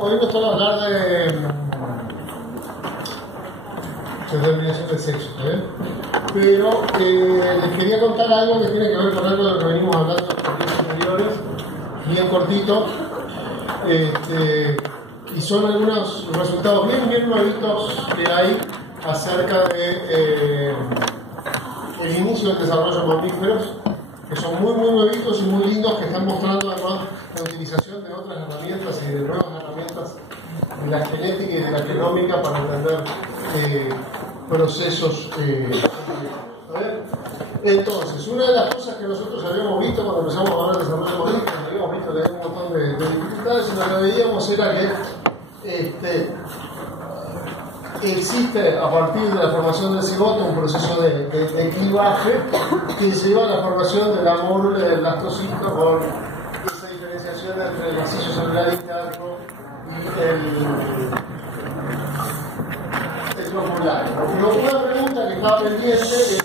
hoy nos toca hablar de determinación del sexo, pero les quería contar algo que tiene que ver con algo de lo que venimos hablando en los capítulos anteriores, bien cortito, y son algunos resultados bien nuevitos que hay acerca de el inicio del desarrollo de mamíferos, que son muy nuevitos y muy lindos, que están mostrando además la utilización de otras herramientas y de nuevas herramientas de la genética y de la genómica para entender procesos. Entonces, una de las cosas que nosotros habíamos visto cuando empezamos a hablar de desarrollo mamífero, habíamos visto que había un montón de dificultades, y lo que veíamos era que existe a partir de la formación del cigoto un proceso de clivaje que lleva a la formación de la mórula y del blastocito, con esa diferenciación entre el macizo celular interno y el globular. Pero una pregunta que estaba pendiente es: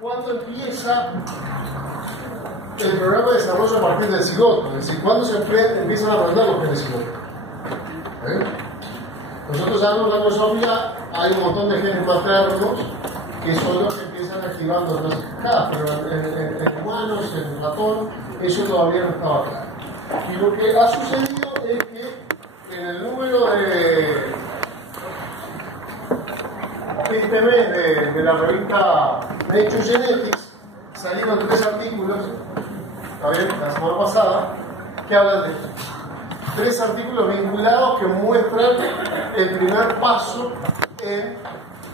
¿cuándo empieza el programa de desarrollo a partir del cigoto? Es decir, ¿cuándo se empiezan a aprender los genes cigoto? Nosotros sabemos que en la nosofila hay un montón de genes maternos que son los que empiezan activando las cascadas, pero en humanos, en ratón, eso todavía no estaba claro. Y lo que ha sucedido es que en el número de este mes de la revista Nature Genetics salieron 3 artículos, la semana pasada, que hablan de esto. 3 artículos vinculados que muestran el primer paso en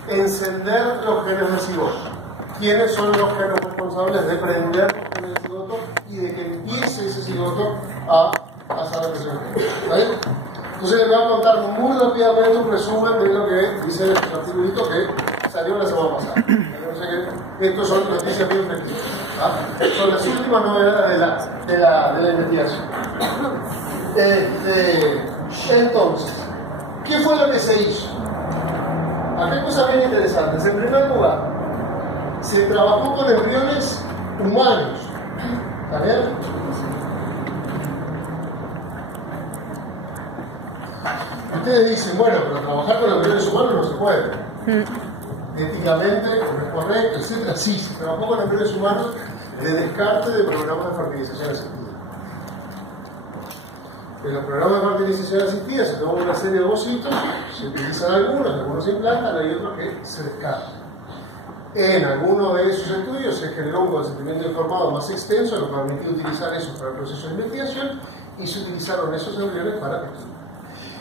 encender los genes del cigoto. ¿Quiénes son los genes responsables de prender los genes del cigoto y de que empiece ese cigoto a hacer la presión? Entonces les voy a contar muy rápidamente un resumen de lo que dice el articulito que salió la semana pasada. Estos son noticias bien fresquitas. Son las últimas novedades de la investigación. Entonces, ¿qué fue lo que se hizo? Acá hay cosas bien interesantes. En primer lugar, se trabajó con embriones humanos. ¿Está bien? Ustedes dicen, bueno, pero trabajar con embriones humanos no se puede. Éticamente no es correcto, etc. Sí, se trabajó con embriones humanos de descarte de programas de fertilización asistida. En los programas de fertilización asistida se toman una serie de ovocitos, se utilizan algunos se implantan, hay otros que se descartan. En alguno de esos estudios se generó un consentimiento informado más extenso, lo que permitió utilizar eso para el proceso de investigación, y se utilizaron esos embriones para esto.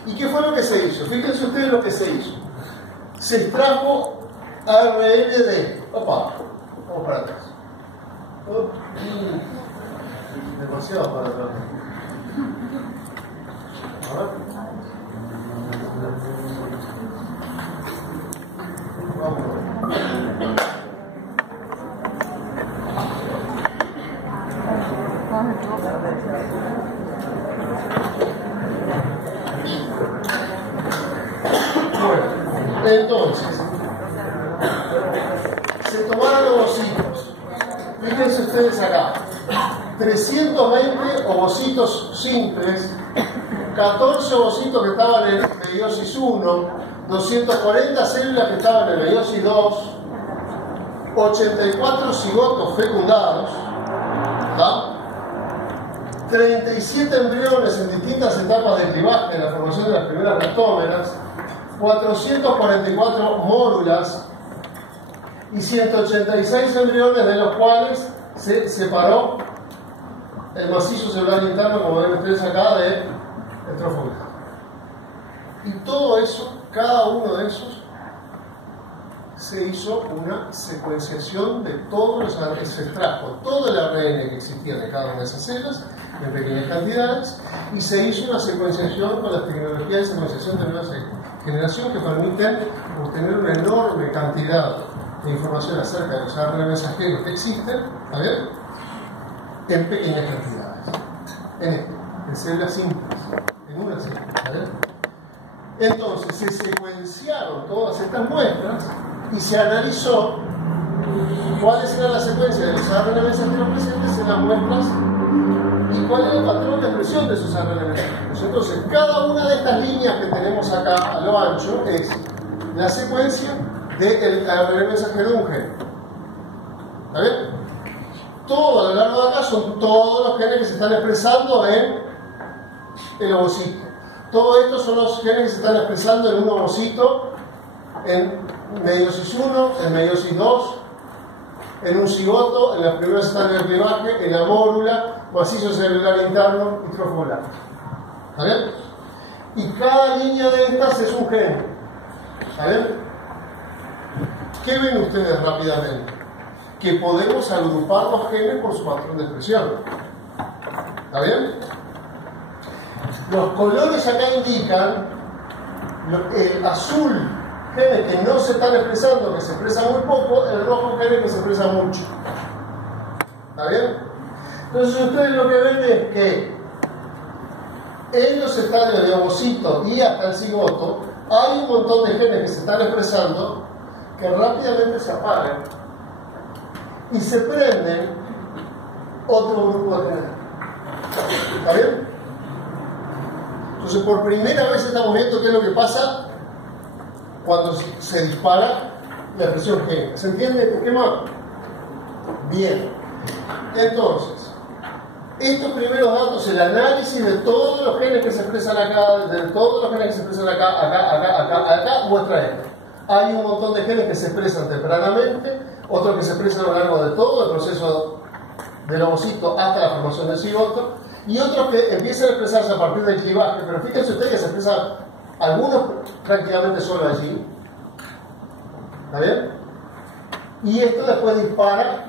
¿Y qué fue lo que se hizo? Fíjense ustedes lo que se hizo. Se extrajo ARN de... Opa, vamos para atrás. Demasiado para atrás. A ver. Vamos. Bueno, entonces se tomaron ovocitos. Fíjense ustedes acá. 320 ovocitos simples, 14 ovocitos que estaban en meiosis 1, 240 células que estaban en meiosis 2, 84 cigotos fecundados, ¿verdad? 37 embriones en distintas etapas de clivaje en la formación de las primeras blástómeras, 444 mórulas y 186 embriones, de los cuales se separó el macizo celular interno, como ven ustedes acá, de el trofoblasto. Y todo eso, cada uno de esos, se hizo una secuenciación de todos los ARN, se extrajo todo el ARN que existía de cada una de esas células en pequeñas cantidades, y se hizo una secuenciación con las tecnologías de secuenciación de nueva generación que permiten obtener una enorme cantidad de información acerca de los ARN mensajeros que existen, ¿está bien?, en pequeñas cantidades, en células simples, en una célula, ¿está bien? Entonces se secuenciaron todas estas muestras y se analizó cuáles eran las secuencias de los ARN mensajeros presentes en las muestras y cuál es el patrón de expresión de esos ARN mensajero. Entonces, cada una de estas líneas que tenemos acá a lo ancho es la secuencia del ARN mensajero de un gen. ¿Está bien? Todo a lo largo de acá son todos los genes que se están expresando en el ovocito. Todo esto son los genes que se están expresando en un ovocito, en meiosis 1, en meiosis 2, en un cigoto, en las primeras etapas del clivaje, en la mórula, macizo celular interno y trofoblast. ¿Está bien? Y cada línea de estas es un gen. ¿Está bien? ¿Qué ven ustedes rápidamente? Que podemos agrupar los genes por su patrón de expresión. ¿Está bien? Los colores acá indican el azul, genes que no se están expresando, que se expresan muy poco, el rojo, genes que se expresan mucho. ¿Está bien? Entonces ustedes lo que ven es que en los estadios de ovocito y hasta el cigoto hay un montón de genes que se están expresando que rápidamente se apagan y se prenden otro grupo de genes. ¿Está bien? Entonces por primera vez estamos viendo qué es lo que pasa cuando se dispara la expresión génica. ¿Se entiende el esquema? Bien. Entonces, estos primeros datos, el análisis de todos los genes que se expresan acá, de todos los genes que se expresan acá, muestra esto. Hay un montón de genes que se expresan tempranamente, otros que se expresan a lo largo de todo el proceso del ovocito hasta la formación del cigoto, y otros que empiezan a expresarse a partir del clivaje, pero fíjense ustedes que se expresan algunos prácticamente solo allí. ¿Está bien? Y esto después dispara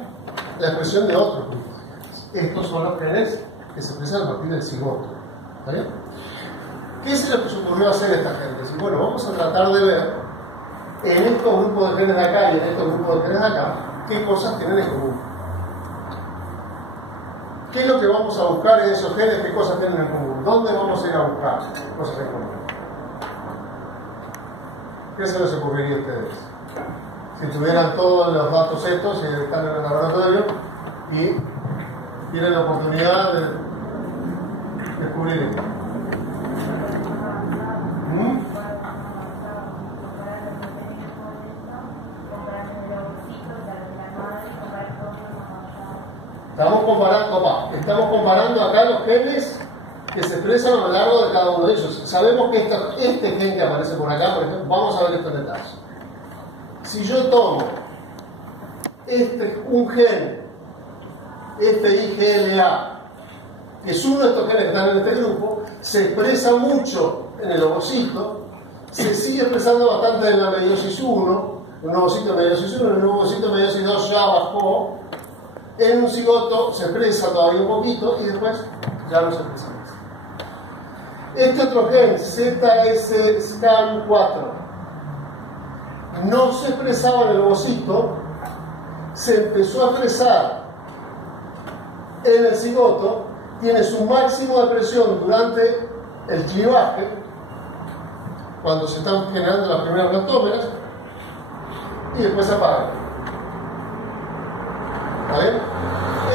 la expresión de otros grupos de genes. Estos son los genes que se expresan a partir del cigoto. ¿Está bien? ¿Qué es lo que se ocurrió hacer esta gente? Y bueno, vamos a tratar de ver en estos grupos de genes de acá y en estos grupos de genes de acá qué cosas tienen en común. ¿Qué es lo que vamos a buscar en esos genes? ¿Qué cosas tienen en común? ¿Dónde vamos a ir a buscar cosas en común? ¿Qué se les ocurriría a ustedes? Si tuvieran todos los datos estos y están en el laboratorio y tienen la oportunidad de descubrir esto. Estamos comparando acá los genes que se expresan a lo largo de cada uno de ellos. Sabemos que este gen que aparece por acá, por ejemplo, vamos a ver esto en detalle. Si yo tomo un gen FIGLA, que es uno de estos genes que están en este grupo, se expresa mucho en el ovocito, se sigue expresando bastante en la meiosis 1, un ovocito de meiosis 1, un ovocito de meiosis 2 ya bajó, en un cigoto se expresa todavía un poquito y después ya no se expresa más. Este otro gen, ZS-SCAN4, no se expresaba en el ovocito, se empezó a expresar en el cigoto, tiene su máximo de presión durante el clivaje, cuando se están generando las primeras blastómeras, y después se apaga. ¿Está bien?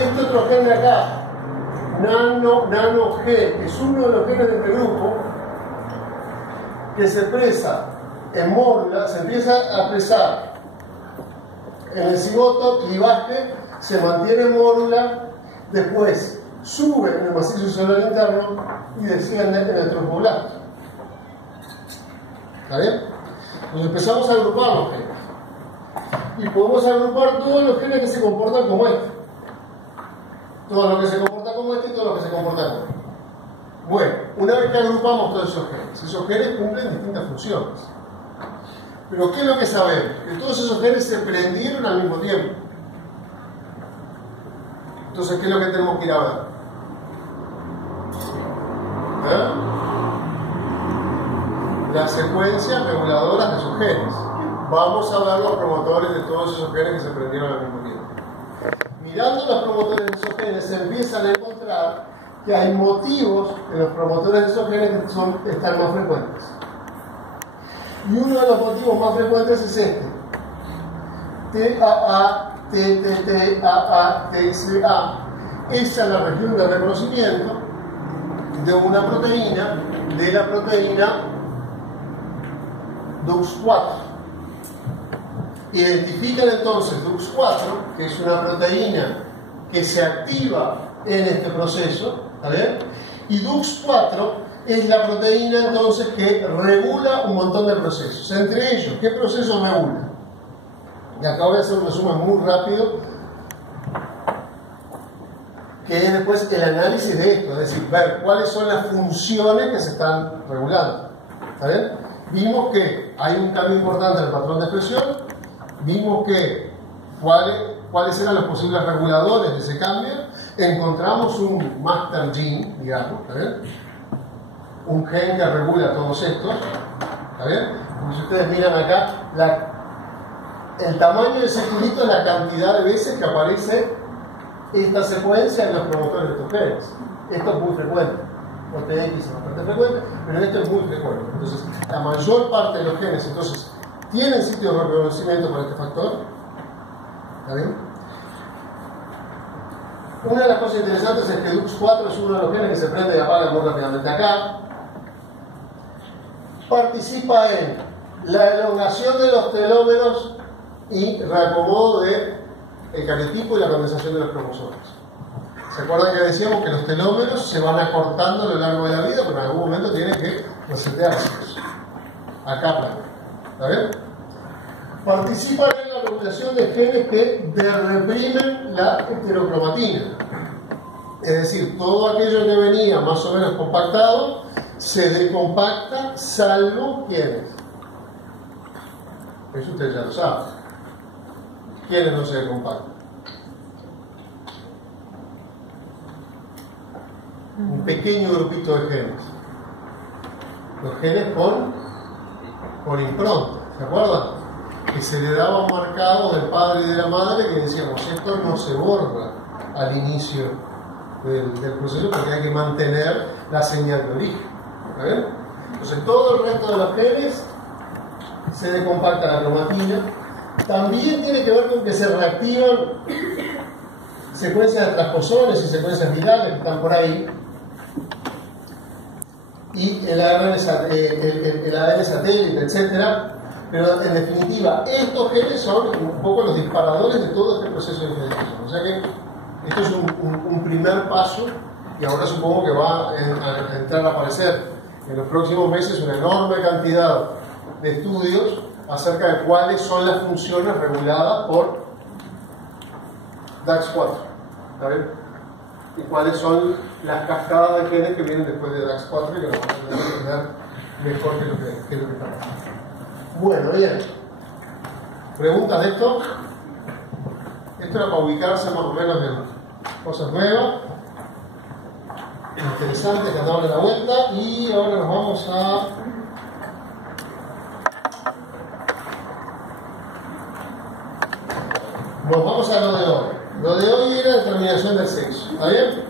Este otro gen de acá, nano G, es uno de los genes de este grupo que se expresa en mórula, se empieza a expresar en el cigoto, clivaje, se mantiene en mórula, después sube en el macizo celular interno y desciende en el trofoblast. ¿Está bien? Entonces empezamos a agrupar los genes. Y podemos agrupar todos los genes que se comportan como este. Todo lo que se comporta como este y todo lo que se comporta como este. Bueno, una vez que agrupamos todos esos genes cumplen distintas funciones. Pero ¿qué es lo que sabemos? Que todos esos genes se prendieron al mismo tiempo. Entonces, ¿qué es lo que tenemos que ir a ver? Las secuencias reguladoras de esos genes. Vamos a ver los promotores de todos esos genes que se prendieron al mismo tiempo. Mirando los promotores de esos genes, se empiezan a encontrar que hay motivos en los promotores de esos genes que están más frecuentes. Y uno de los motivos más frecuentes es este. TAA, TTT, AA, TSA. Esa es la región de reconocimiento de una proteína, de la proteína DUX4. Identifican entonces DUX4, que es una proteína que se activa en este proceso, ¿está bien? Y DUX4 es la proteína entonces que regula un montón de procesos. Entre ellos, ¿qué procesos regula? Y acá voy a hacer un resumen muy rápido, que es después el análisis de esto, es decir, ver cuáles son las funciones que se están regulando. ¿Está bien? Vimos que hay un cambio importante en el patrón de expresión, vimos que cuáles eran los posibles reguladores de ese cambio, encontramos un master gene, digamos, ¿está bien? Un gen que regula todos estos, ¿está bien? Como si ustedes miran acá, el tamaño del circulito es la cantidad de veces que aparece esta secuencia en los promotores de estos genes. Esto es muy frecuente. OTX es bastante frecuente, pero esto es muy frecuente. Entonces, la mayor parte de los genes entonces tienen sitio de reconocimiento para este factor. ¿Está bien? Una de las cosas interesantes es que DUX4 es uno de los genes que se prende y apaga muy rápidamente acá. Participa en la elongación de los telómeros y reacomodo del cariotipo y la condensación de los cromosomas. ¿Se acuerdan que decíamos que los telómeros se van acortando a lo largo de la vida, pero en algún momento tienen que resetearse? Acá, ¿está bien? Participan en la regulación de genes que reprimen la heterocromatina. Es decir, todo aquello que venía más o menos compactado se descompacta, salvo ¿quiénes? Eso ustedes ya lo saben. ¿Quiénes no se descompactan? Un pequeño grupito de genes. Los genes con impronta, ¿se acuerdan? Que se le daba un marcado del padre y de la madre que decíamos, esto no se borra al inicio del proceso porque hay que mantener la señal de origen. ¿Está bien? Entonces todo el resto de los genes se descompacta la cromatina. También tiene que ver con que se reactivan secuencias de transposones y secuencias virales que están por ahí. Y el ADN satélite, etc. Pero en definitiva, estos genes son un poco los disparadores de todo este proceso de diferenciación. O sea que esto es un primer paso, y ahora supongo que va a entrar a aparecer en los próximos meses una enorme cantidad de estudios acerca de cuáles son las funciones reguladas por DAX4. ¿Está bien? Y cuáles son las cascadas de genes que vienen después de DAX4 y que nos van a entender mejor que lo que parece. Bueno, bien. ¿Preguntas de esto? Esto era para ubicarse más o menos en cosas nuevas, interesantes, que han dado la vuelta. Y ahora nos vamos a lo de hoy. Lo de hoy era determinación del sexo. ¿Está bien?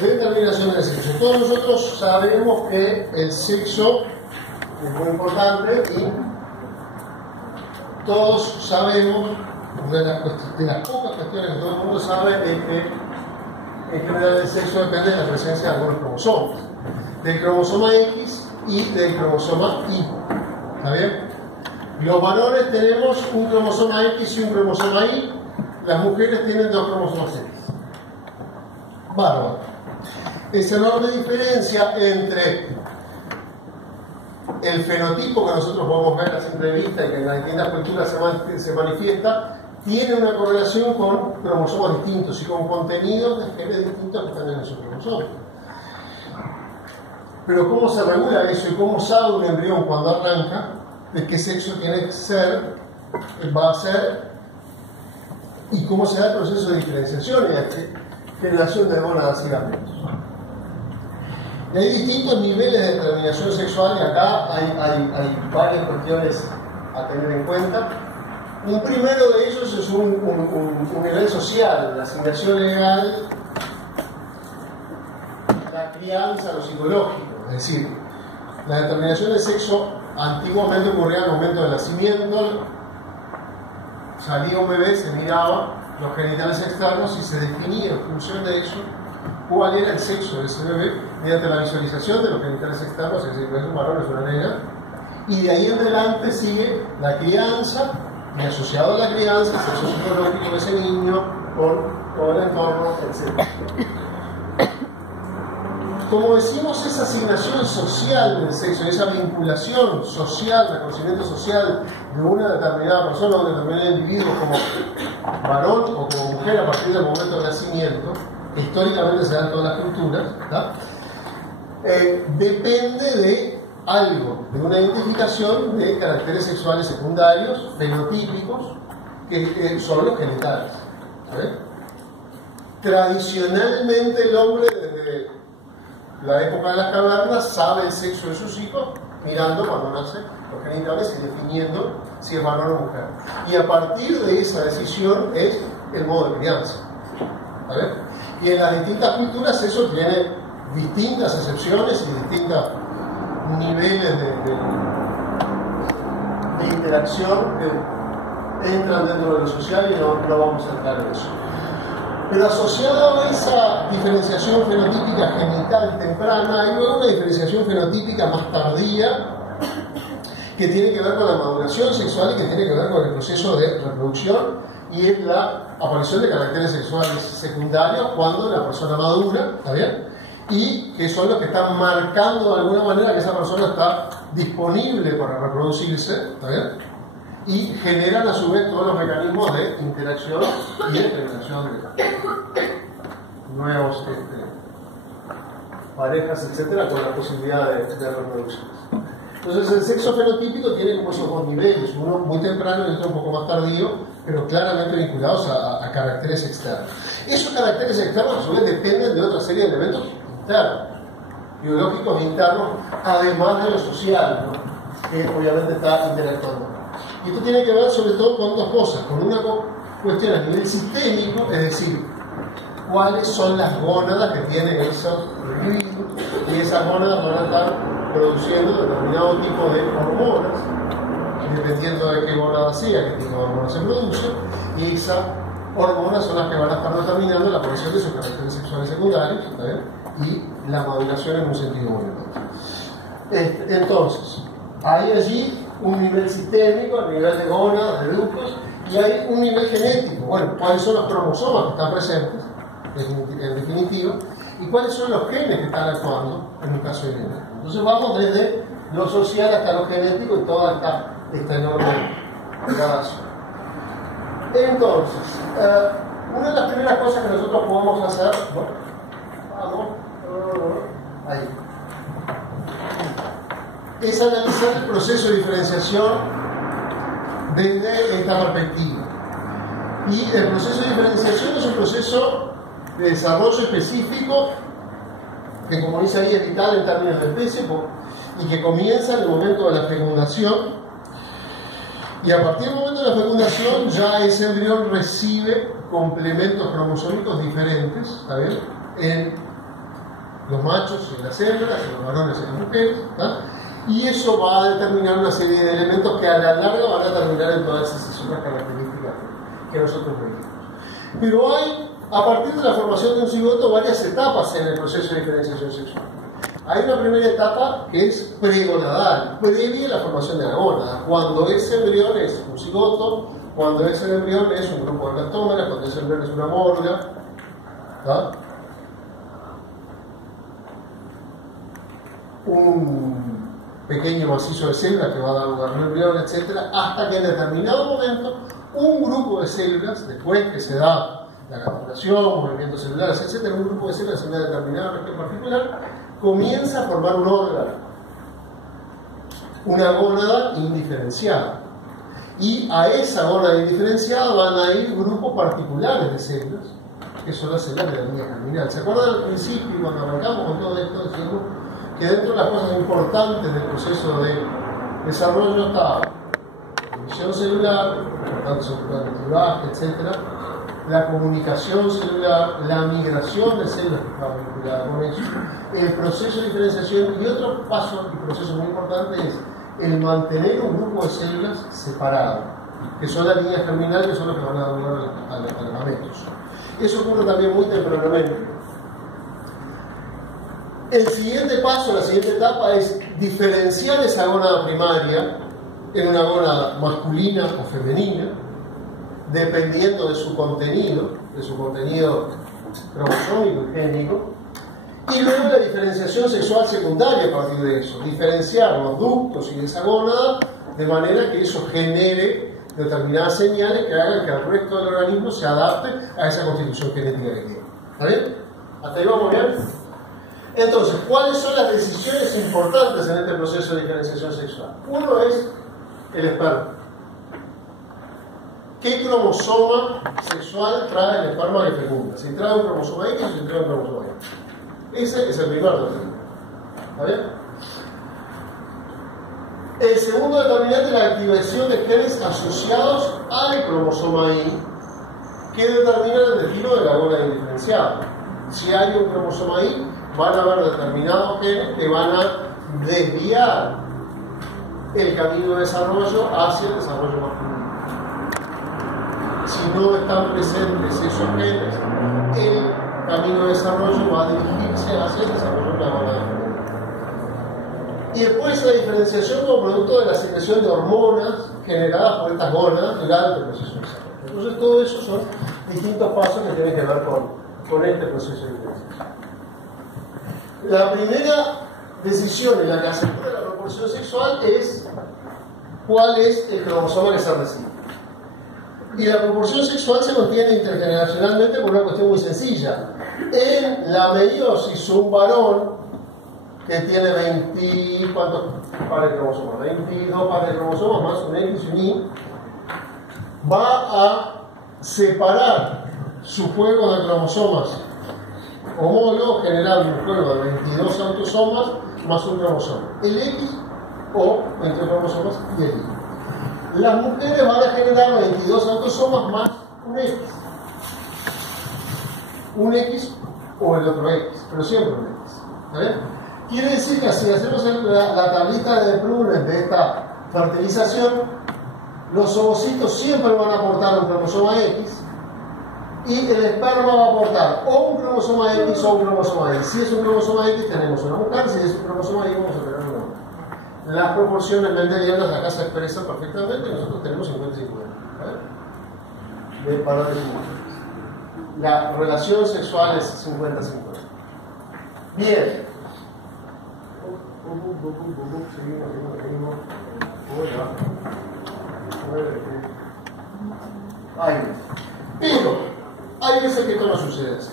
Determinación del sexo. Todos nosotros sabemos que el sexo es muy importante y todos sabemos, una de las pocas cuestiones que todo el mundo sabe es que en general el sexo depende de la presencia de algunos cromosomas, del cromosoma X y del cromosoma Y. ¿Está bien? Los varones tenemos un cromosoma X y un cromosoma Y, las mujeres tienen dos cromosomas X. Bárbaro. Esa enorme diferencia entre el fenotipo que nosotros podemos ver en las entrevistas y que en las distintas culturas se manifiesta, tiene una correlación con cromosomas distintos y con contenidos de genes distintos que están en esos cromosomas. Pero ¿cómo se regula eso y cómo sabe un embrión cuando arranca de qué sexo tiene que ser, va a ser, y cómo se da el proceso de diferenciación y de generación de gónadas y gametos? Y hay distintos niveles de determinación sexual y acá hay varias cuestiones a tener en cuenta. Un primero de ellos es un nivel social, la asignación legal, la crianza, lo psicológico. Es decir, la determinación de sexo antiguamente ocurría en el momento del nacimiento, salía un bebé, se miraba los genitales externos y se definía en función de eso cuál era el sexo de ese bebé mediante la visualización de los genitales externos, es decir, es un varón, es una nena, y de ahí en adelante sigue la crianza, y asociado a la crianza, el sexo psicológico de ese niño, con todo el entorno, etc. Como decimos, esa asignación social del sexo, esa vinculación social, reconocimiento social de una determinada persona o de un determinado individuo como varón o como mujer a partir del momento del nacimiento, que históricamente se da en todas las culturas, depende de algo, de una identificación de caracteres sexuales secundarios, fenotípicos, que son los genitales. Tradicionalmente el hombre desde la época de las cavernas sabe el sexo de sus hijos mirando cuando nacen los genitales y definiendo si es varón o mujer. Y a partir de esa decisión es el modo de crianza. Y en las distintas culturas eso tiene distintas excepciones y distintos niveles de interacción que entran dentro de lo social y no vamos a entrar en eso. Pero asociado a esa diferenciación fenotípica genital temprana, hay luego una diferenciación fenotípica más tardía que tiene que ver con la maduración sexual y que tiene que ver con el proceso de reproducción, y es la aparición de caracteres sexuales secundarios cuando la persona madura, ¿está bien? Y que son los que están marcando de alguna manera que esa persona está disponible para reproducirse, ¿está bien? Y generan a su vez todos los mecanismos de interacción y de generación de nuevos parejas, etcétera, con la posibilidad de reproducción. Entonces el sexo fenotípico tiene como esos dos niveles, uno muy temprano y otro un poco más tardío, pero claramente vinculados a caracteres externos. Esos caracteres externos a su vez dependen de otra serie de elementos internos, biológicos internos, además de lo social, ¿no? Que obviamente está interactuando. Y esto tiene que ver sobre todo con dos cosas, con una cuestión a nivel sistémico, es decir, cuáles son las gónadas que tienen esos individuos, y esas gónadas van a estar produciendo determinado tipo de hormonas, dependiendo de qué gónada sea, qué tipo de hormonas se produce, y esas hormonas son las que van a estar determinando la aparición de sus caracteres sexuales secundarios, ¿está bien? Y la maduración en un sentido único. Entonces, hay allí un nivel sistémico, a nivel de gónadas, de grupos, y hay un nivel genético. Bueno, ¿cuáles son los cromosomas que están presentes, en definitiva, y cuáles son los genes que están actuando en un caso genético? Entonces vamos desde lo social hasta lo genético y toda esta enorme gradación. Entonces, una de las primeras cosas que nosotros podemos hacer, ahí, es analizar el proceso de diferenciación desde esta perspectiva. Y el proceso de diferenciación es un proceso de desarrollo específico que, como dice ahí, es vital en términos de especie y que comienza en el momento de la fecundación, y a partir del momento de la fecundación ya ese embrión recibe complementos cromosómicos diferentes, ¿está bien?, en los machos y las hembras, en los varones y las mujeres, ¿está? Y eso va a determinar una serie de elementos que a la larga van a terminar en todas esas otras características que nosotros vemos. Pero hay, a partir de la formación de un cigoto, varias etapas en el proceso de diferenciación sexual. Hay una primera etapa que es pregonadal, previa a la formación de la gónada, cuando ese embrión es un cigoto, cuando ese embrión es un grupo de gastómeras, cuando ese embrión es una morga, ¿tá? Un pequeño macizo de células que va a dar lugar a un embrión, etc., hasta que en determinado momento un grupo de células, después que se da la captación, movimientos celulares, etc., un grupo de células en una determinada región particular comienza a formar un órgano, una gónada indiferenciada. Y a esa gónada indiferenciada van a ir grupos particulares de células, que son las células de la línea germinal. ¿Se acuerdan al principio, cuando arrancamos con todo esto, decimos que dentro de las cosas importantes del proceso de desarrollo está la división celular, por tanto se ocupa del clivaje, etc., la comunicación celular, la migración de células que está vinculada con eso, el proceso de diferenciación, y otro paso y proceso muy importante es el mantener un grupo de células separado, que son las líneas germinales, que son los que van a dar lugar a los gametos. Eso ocurre también muy tempranamente. El siguiente paso, la siguiente etapa es diferenciar esa gónada primaria en una gónada masculina o femenina, dependiendo de su contenido cromosómico y génico, y luego la diferenciación sexual secundaria a partir de eso, diferenciar los ductos y esa gónada de manera que eso genere determinadas señales que hagan que el resto del organismo se adapte a esa constitución genética que tiene. ¿Está bien? ¿Hasta ahí vamos bien? Entonces, ¿cuáles son las decisiones importantes en este proceso de diferenciación sexual? Uno es el esperma. ¿Qué cromosoma sexual trae el esperma que fecunda? Si trae un cromosoma X o si trae un cromosoma Y. Ese es el primer determinante. ¿Está bien? El segundo determinante es la activación de genes asociados al cromosoma Y que determinan el destino de la gónada indiferenciada. Si hay un cromosoma Y, van a haber determinados genes que van a desviar el camino de desarrollo hacia el desarrollo masculino. Si no están presentes esos genes, el camino de desarrollo va a dirigirse hacia el desarrollo de la gónada femenina. Y después la diferenciación como producto de la secreción de hormonas generadas por estas gónadas durante el proceso de desarrollo. Entonces todo eso son distintos pasos que tienen que ver con este proceso de diferenciación. La primera decisión en la que asegura la proporción sexual es cuál es el cromosoma que se recibe. Y la proporción sexual se mantiene intergeneracionalmente por una cuestión muy sencilla. En la meiosis, un varón que tiene 20, ¿cuántos pares de cromosomas? 22 pares de cromosomas más un X y un Y, va a separar su juego de cromosomas homólogos, generando un juego de 22 autosomas más un cromosoma, el X o 22 cromosomas y el Y. Las mujeres van a generar 22 autosomas más un X o el otro X, pero siempre un X. ¿Vale? Quiere decir que si hacemos la tablita de Prunes de esta fertilización, los ovocitos siempre van a aportar un cromosoma X y el esperma va a aportar o un cromosoma X o un cromosoma Y. Si es un cromosoma X tenemos una mujer, si es un cromosoma Y vamos a tener una mujer. Las proporciones mendelianas acá se expresan perfectamente y nosotros tenemos 50 y 50. ¿Vale? De varones y mujeres. La relación sexual es 50-50. Bien. Seguimos. Pero hay veces que esto no sucede así.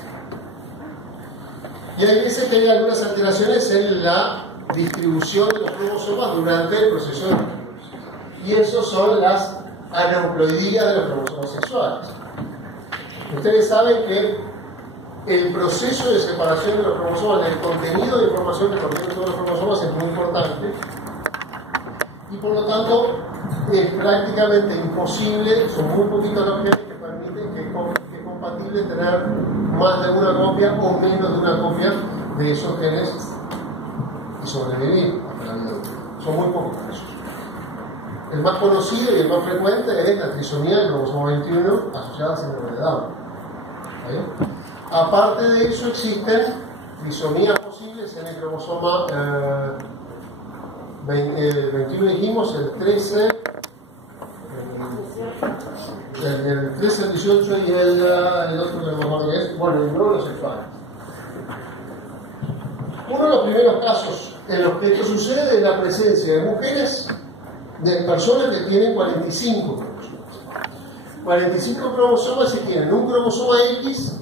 Y hay veces que hay algunas alteraciones en la distribución de los cromosomas durante el proceso de reproducción. Y eso son las aneuploidías de los cromosomas sexuales. Ustedes saben que el proceso de separación de los cromosomas, el contenido de información que contienen todos los cromosomas es muy importante y por lo tanto es prácticamente imposible, son muy poquitos los genes que permiten que es compatible tener más de una copia o menos de una copia de esos genes y sobrevivir hasta la vida adulta. Son muy pocos casos. El más conocido y el más frecuente es la trisomía del cromosoma 21 asociada al síndrome de Down. Aparte de eso existen trisomías posibles en el cromosoma 21 dijimos, el 13, el 13, el 18 y el otro que no me acuerdo que es, bueno, el glóbulo sexual. Uno de los primeros casos en los que esto sucede es la presencia de mujeres, de personas que tienen 45 cromosomas. 45 cromosomas y tienen un cromosoma X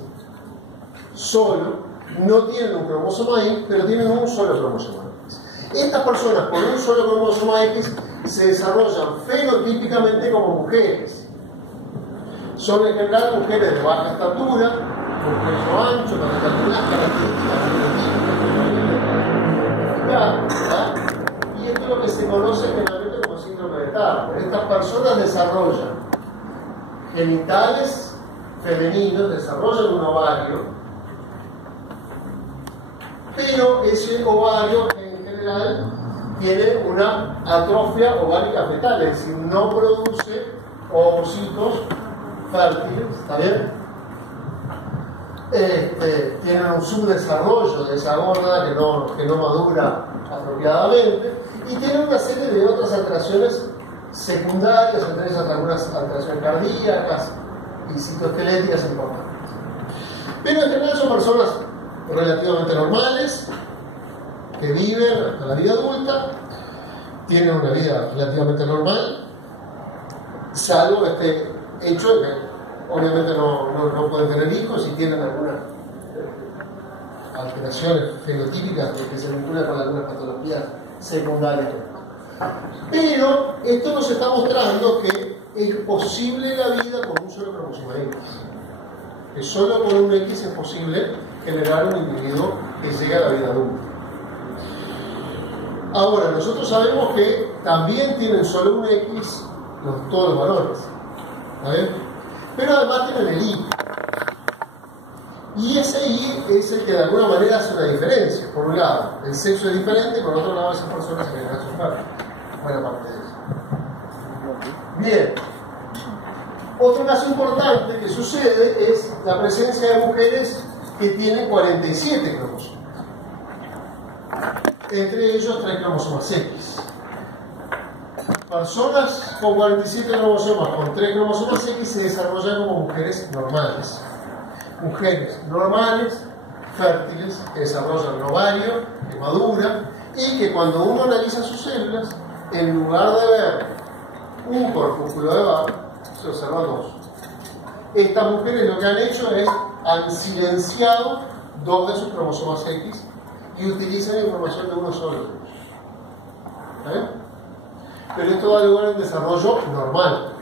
solo, no tienen un cromosoma Y, pero tienen un solo cromosoma X. Estas personas con un solo cromosoma X se desarrollan fenotípicamente como mujeres. Son en general mujeres de baja estatura, con cuello ancho, con determinadas características, y esto es lo que se conoce generalmente como síndrome de Turner. Estas personas desarrollan genitales femeninos, desarrollan un ovario, pero ese ovario en general tiene una atrofia ovárica fetal, es decir, no produce ovocitos fértiles, ¿está bien? tienen un subdesarrollo de esa gónada que no madura apropiadamente, y tienen una serie de otras alteraciones secundarias, entre ellas algunas alteraciones cardíacas y citoesqueléticas importantes. Pero en general son personas relativamente normales, que viven hasta la vida adulta, tienen una vida relativamente normal, salvo este hecho de que obviamente no pueden tener hijos y tienen algunas alteraciones fenotípicas que se vinculan con algunas patologías secundarias. Pero esto nos está mostrando que es posible la vida con un solo cromosoma X. Que solo con un X es posible generar un individuo que llegue a la vida adulta. Ahora, nosotros sabemos que también tienen solo un X todos los valores, ¿sabes? Pero además tienen el Y. Y ese Y es el que de alguna manera hace una diferencia. Por un lado, el sexo es diferente, por otro lado, esas personas se generan sufrir. Buena parte de eso. Bien. Otro caso importante que sucede es la presencia de mujeres que tienen 47 cromosomas. Entre ellos 3 cromosomas X. Personas con 47 cromosomas, con 3 cromosomas X, se desarrollan como mujeres normales. Mujeres normales, fértiles, que desarrollan un ovario, que maduran, y que cuando uno analiza sus células, en lugar de ver un corpúsculo de barro, se observan 2. Estas mujeres lo que han hecho es, han silenciado 2 de sus cromosomas X y utilizan información de uno solo. ¿Está bien? Pero esto da lugar a un desarrollo normal.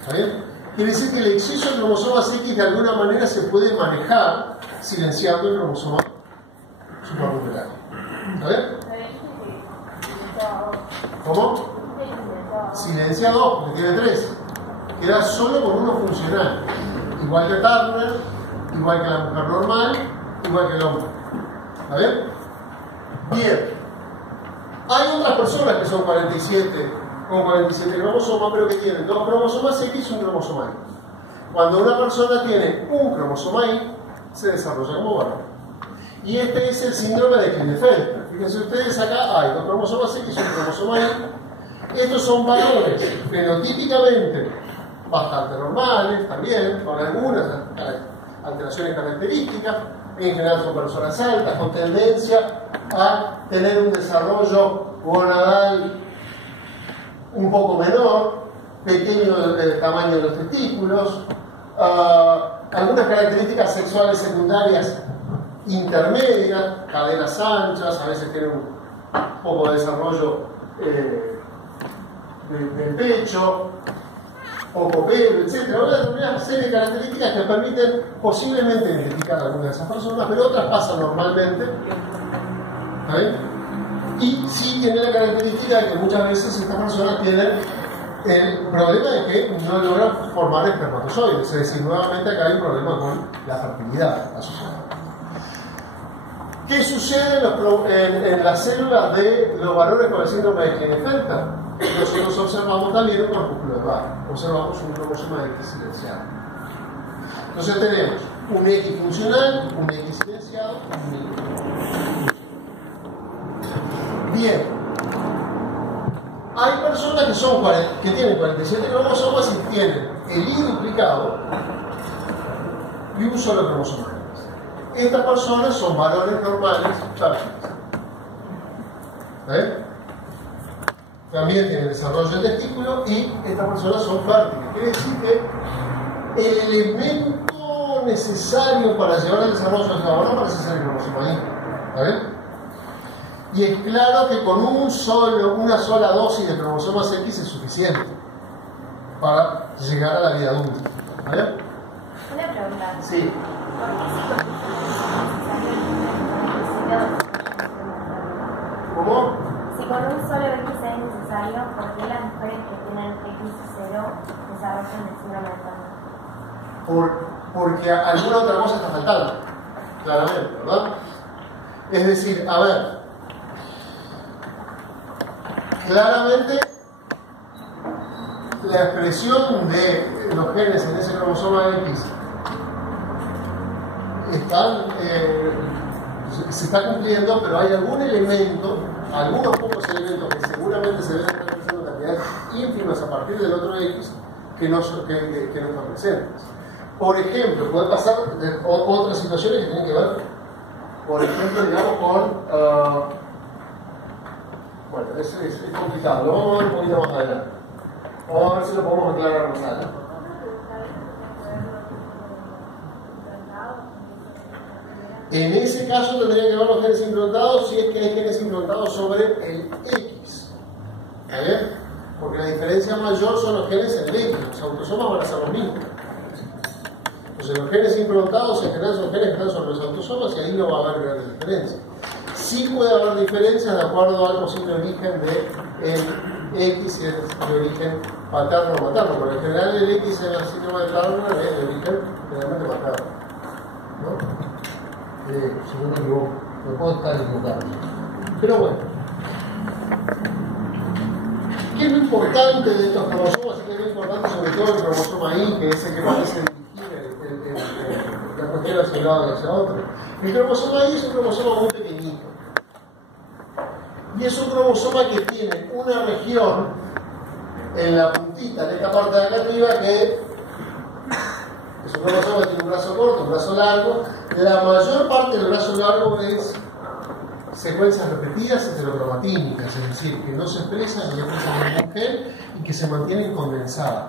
¿Está bien? Quiere decir que el exceso de cromosomas X de alguna manera se puede manejar silenciando el cromosoma suprarnuclear. ¿Está bien? ¿Cómo? Silencia 2, porque tiene 3. Queda solo con uno funcional. Igual que Turner, igual que la mujer normal, igual que el hombre. ¿Está bien? Bien. Hay otras personas que son 47, con 47 cromosomas, pero que tienen 2 cromosomas X y un cromosoma Y. Cuando una persona tiene un cromosoma Y, se desarrolla como varón. Y este es el síndrome de Klinefelter. Fíjense ustedes, acá hay 2 cromosomas X y un cromosoma Y. Estos son valores fenotípicamente bastante normales, también, con algunas alteraciones características. En general son personas altas, con tendencia a tener un desarrollo gonadal un poco menor, pequeño tamaño de los testículos, algunas características sexuales secundarias intermedias, caderas anchas, a veces tienen un poco de desarrollo del pecho, poco pelo, etc. Una serie de características que permiten posiblemente identificar a algunas de esas personas, pero otras pasan normalmente. ¿Está? Y sí tiene la característica de que muchas veces estas personas tienen el problema de que no logran formar espermatozoides, es decir, nuevamente acá hay un problema con la fertilidad asociada. ¿Qué sucede en las células de los varones con el síndrome de Klinefelter? Nosotros observamos también un corpúsculo de barro, observamos un cromosoma X silenciado. Entonces tenemos un X funcional, un X silenciado, un Y. Bien. Hay personas que tienen 47 cromosomas y tienen el Y duplicado y un solo cromosoma. Estas personas son varones normales fértiles. También tienen desarrollo del testículo y estas personas son fértiles. Quiere decir que el elemento necesario para llevar el desarrollo de la varón parece ser el cromosoma Y. ¿Está bien? Y es claro que con una sola dosis de cromosomas X es suficiente para llegar a la vida adulta. ¿Está bien? Una pregunta. Sí. ¿Cómo? Si con un solo X es necesario, ¿por qué las mujeres que tienen X0 desarrollan el síndrome de Turner? Porque alguna otra cosa está faltando, claramente, ¿verdad? Es decir, a ver, claramente la expresión de los genes en ese cromosoma X se está cumpliendo, pero hay algún elemento, algunos pocos elementos que seguramente se deben estar presentes en cantidades ínfimas a partir del otro X que no están presentes. Por ejemplo, puede pasar otras situaciones que tienen que ver, por ejemplo, digamos, con... bueno, es complicado, lo vamos a ver un poquito más adelante. Vamos a ver si lo podemos aclarar más adelante. En ese caso tendrían que ver los genes implantados si es que hay genes implantados sobre el X. ¿Está bien? Porque la diferencia mayor son los genes en el X. Los autosomas van a ser los mismos. Entonces los genes implantados en general son genes que están sobre los autosomas y ahí no va a haber grandes diferencias. Sí puede haber diferencias de acuerdo al posible origen del X y de origen paterno o materno. Pero en general el X en la síndrome de Turner es de origen generalmente materno, ¿no? Si no me equivoco, me puedo estar equivocado. Pero bueno, ¿qué es lo importante de estos cromosomas? ¿Qué es lo importante sobre todo el cromosoma I, que es el que parece dirigir la cuestión hacia un lado y hacia otro? El cromosoma I es un cromosoma muy pequeñito. Y es un cromosoma que tiene una región en la puntita, en esta parte de acá arriba, que es un cromosoma que tiene un brazo corto, un brazo largo. La mayor parte del brazo largo es secuencias repetidas heterocromatínicas, es decir, que no se expresan ni expresan ningún gen y que se mantienen condensadas.